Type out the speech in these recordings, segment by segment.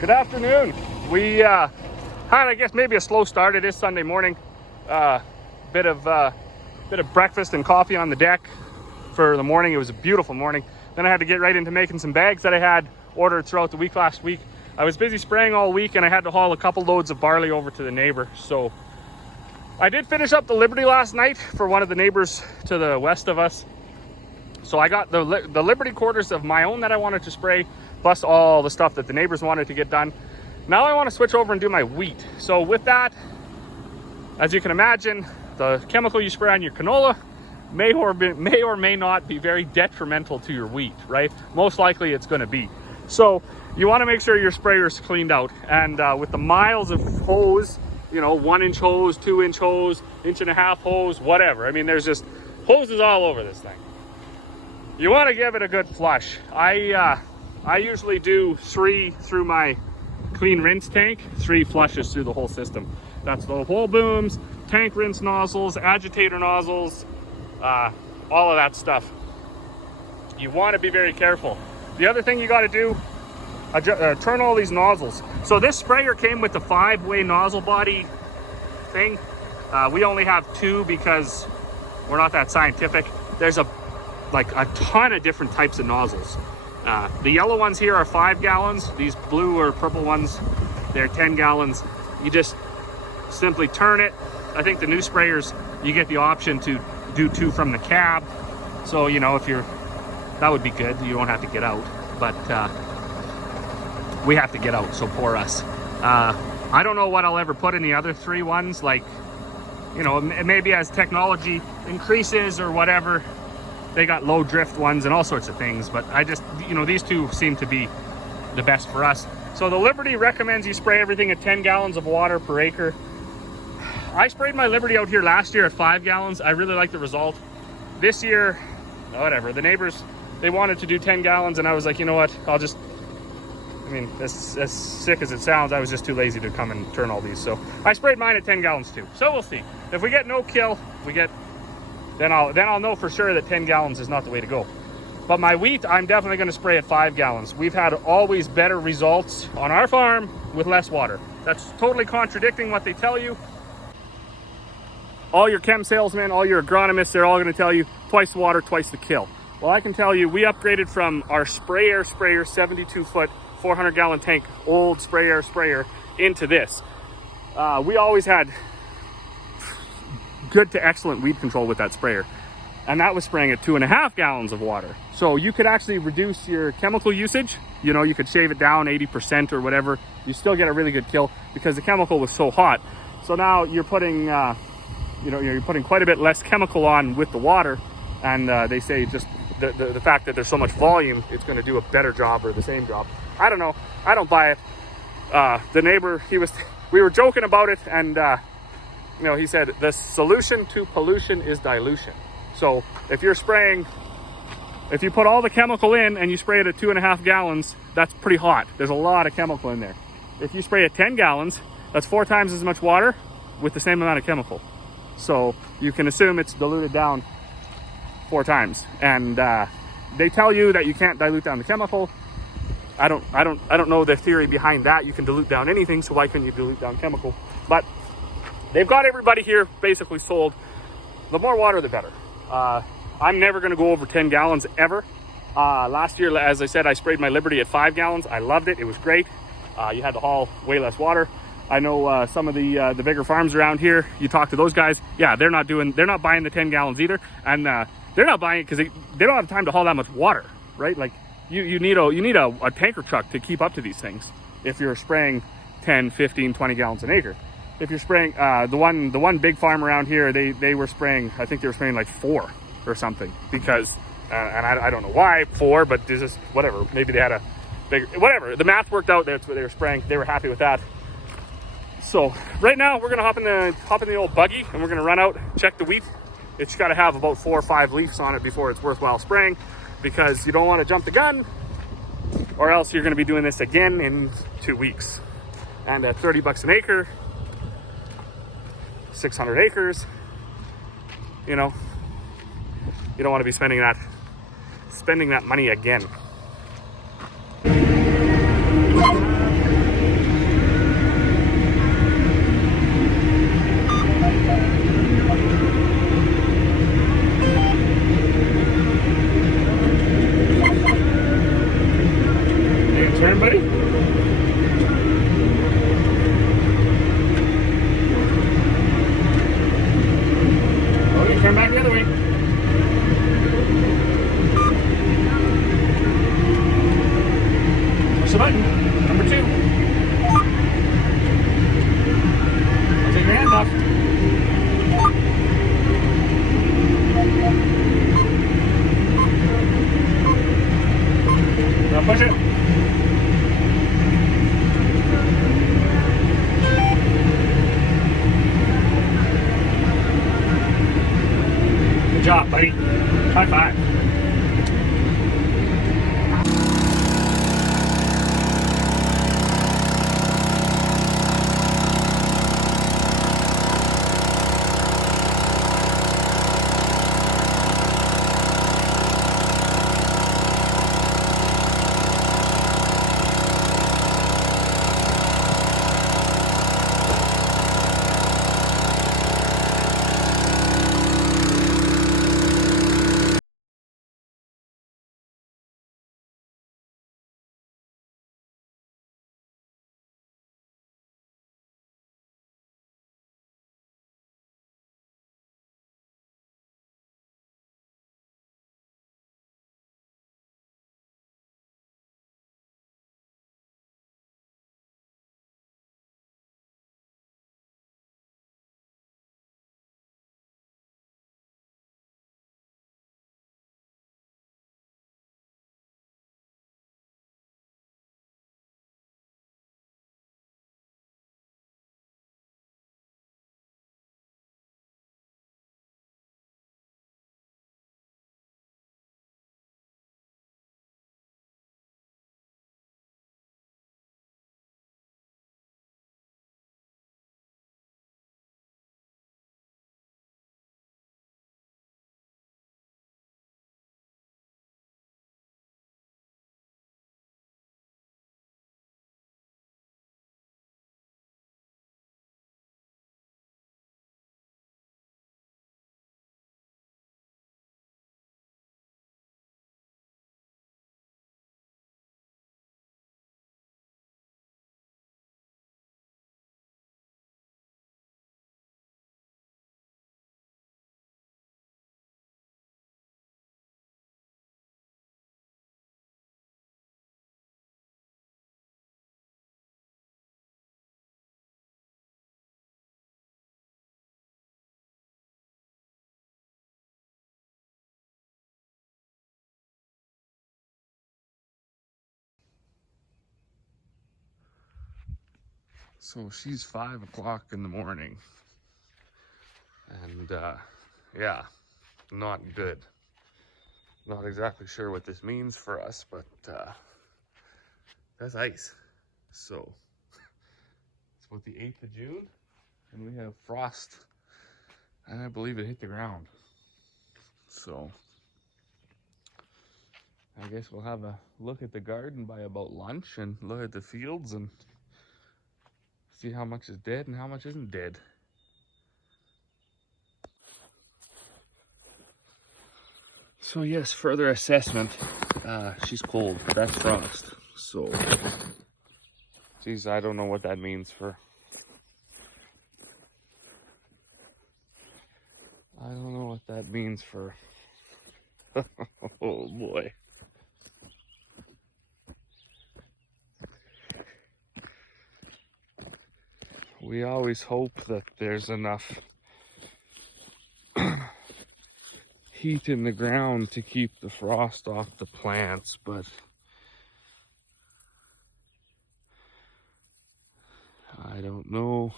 Good afternoon. We had, I guess, maybe a slow start. It is Sunday morning. Bit of breakfast and coffee on the deck for the morning. It was a beautiful morning. Then I had to get right into making some bags that I had ordered throughout the week last week. I was busy spraying all week and I had to haul a couple loads of barley over to the neighbor. So I did finish up the Liberty last night for one of the neighbors to the west of us. So I got the Liberty quarters of my own that I wanted to spray, plus all the stuff that the neighbors wanted to get done. Now I want to switch over and do my wheat. So with that, as you can imagine, the chemical you spray on your canola may or may not be very detrimental to your wheat, right? Most likely it's going to be. So you want to make sure your sprayer is cleaned out. And with the miles of hose, you know, 1-inch hose, 2-inch hose, 1.5-inch hose, whatever. I mean, there's just hoses all over this thing. You want to give it a good flush. I usually do 3 through my clean rinse tank, 3 flushes through the whole system. That's the whole booms, tank rinse nozzles, agitator nozzles, all of that stuff. You want to be very careful. The other thing you got to do, turn all these nozzles. So this sprayer came with the 5-way nozzle body thing. We only have 2 because we're not that scientific. There's a ton of different types of nozzles. The yellow ones here are 5 gallons. These blue or purple ones, they're 10 gallons. You just simply turn it. I think the new sprayers, you get the option to do 2 from the cab. So, you know, that would be good. You don't have to get out, but we have to get out, so poor us. I don't know what I'll ever put in the other 3 ones. Like, you know, maybe as technology increases or whatever, they got low drift ones and all sorts of things, but I just, you know, these 2 seem to be the best for us. So the Liberty recommends you spray everything at 10 gallons of water per acre. I sprayed my Liberty out here last year at 5 gallons. I really like the result. This year, whatever, the neighbors, they wanted to do 10 gallons and I was like, you know what, I mean, as sick as it sounds, I was just too lazy to come and turn all these. So I sprayed mine at 10 gallons too. So we'll see. If we get no kill, then I'll know for sure that 10 gallons is not the way to go. But my wheat, I'm definitely going to spray at 5 gallons. We've had always better results on our farm with less water. That's totally contradicting what they tell you. All your chem salesmen, all your agronomists, they're all going to tell you twice the water, twice the kill. Well, I can tell you, we upgraded from our sprayer 72-foot, 400-gallon tank, old sprayer into this. We always had good to excellent weed control with that sprayer, and that was spraying at 2.5 gallons of water. So you could actually reduce your chemical usage. You know, you could shave it down 80% or whatever. You still get a really good kill because the chemical was so hot. So now you're putting you're putting quite a bit less chemical on with the water, and they say just the fact that there's so much volume, it's going to do a better job or the same job. I don't know, I don't buy it. The neighbor, we were joking about it, and you know, he said the solution to pollution is dilution. So if you put all the chemical in and you spray it at 2.5 gallons, that's pretty hot. There's a lot of chemical in there. If you spray at 10 gallons, that's 4 times as much water with the same amount of chemical. So you can assume it's diluted down 4 times. And they tell you that you can't dilute down the chemical. I don't know the theory behind that. You can dilute down anything, so why couldn't you dilute down chemical? But they've got everybody here basically sold. The more water, the better. I'm never going to go over 10 gallons ever. Last year, as I said, I sprayed my Liberty at 5 gallons. I loved it. It was great. You had to haul way less water. I know some of the bigger farms around here, you talk to those guys. Yeah, they're not buying the 10 gallons either. And they're not buying it because they don't have time to haul that much water, right? Like you need a tanker truck to keep up to these things if you're spraying 10, 15, 20 gallons an acre. If you're spraying, the one big farm around here, they were spraying, I think they were spraying like 4 or something, because, and I don't know why 4, but there's just, whatever, maybe they had a bigger, whatever, the math worked out, that's what they were spraying, they were happy with that. So right now we're gonna hop in the old buggy and we're gonna run out, check the wheat. It's gotta have about 4 or 5 leaves on it before it's worthwhile spraying, because you don't wanna jump the gun, or else you're gonna be doing this again in 2 weeks. And at 30 bucks an acre, 600 acres, you know, you don't want to be spending that money again. Turn, buddy. Oh, you turn back the other way. Push the button. Number 2. I'll take your hands off. Now push it. Good job, buddy. High five. So she's 5 o'clock in the morning, and yeah, not good. Not exactly sure what this means for us, but that's ice. So it's about the 8th of June, and we have frost, and I believe it hit the ground. So I guess we'll have a look at the garden by about lunch and look at the fields and see how much is dead and how much isn't dead. So yes, further assessment. She's cold. That's frost. So, geez, I don't know what that means for. I don't know what that means for. Oh boy. We always hope that there's enough heat in the ground to keep the frost off the plants, but I don't know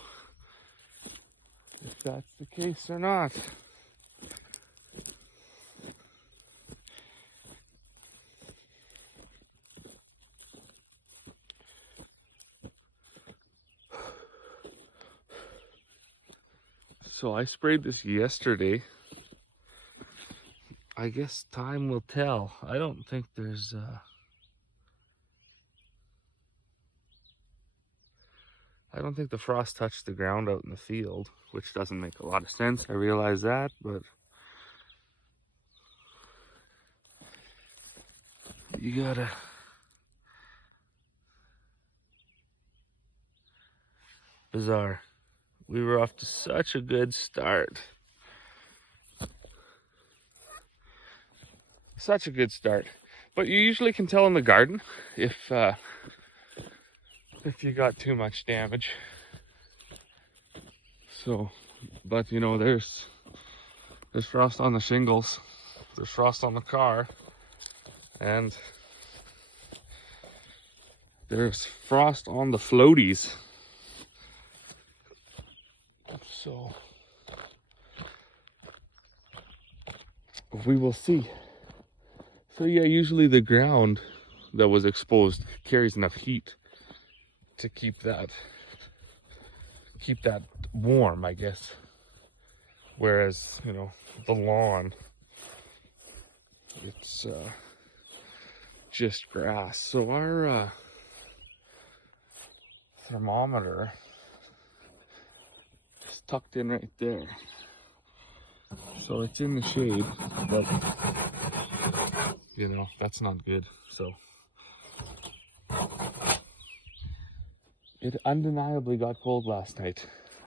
if that's the case or not. So I sprayed this yesterday. I guess time will tell. I don't think there's I don't think the frost touched the ground out in the field, which doesn't make a lot of sense. I realize that, but you gotta bizarre. We were off to such a good start. Such a good start. But you usually can tell in the garden if you got too much damage. So, but you know, there's frost on the shingles, there's frost on the car, and there's frost on the floaties. So we will see. So yeah, usually the ground that was exposed carries enough heat to keep that warm, I guess. Whereas, you know, the lawn, it's just grass. So our thermometer is tucked in right there. So it's in the shade, but you know, that's not good. So it undeniably got cold last night.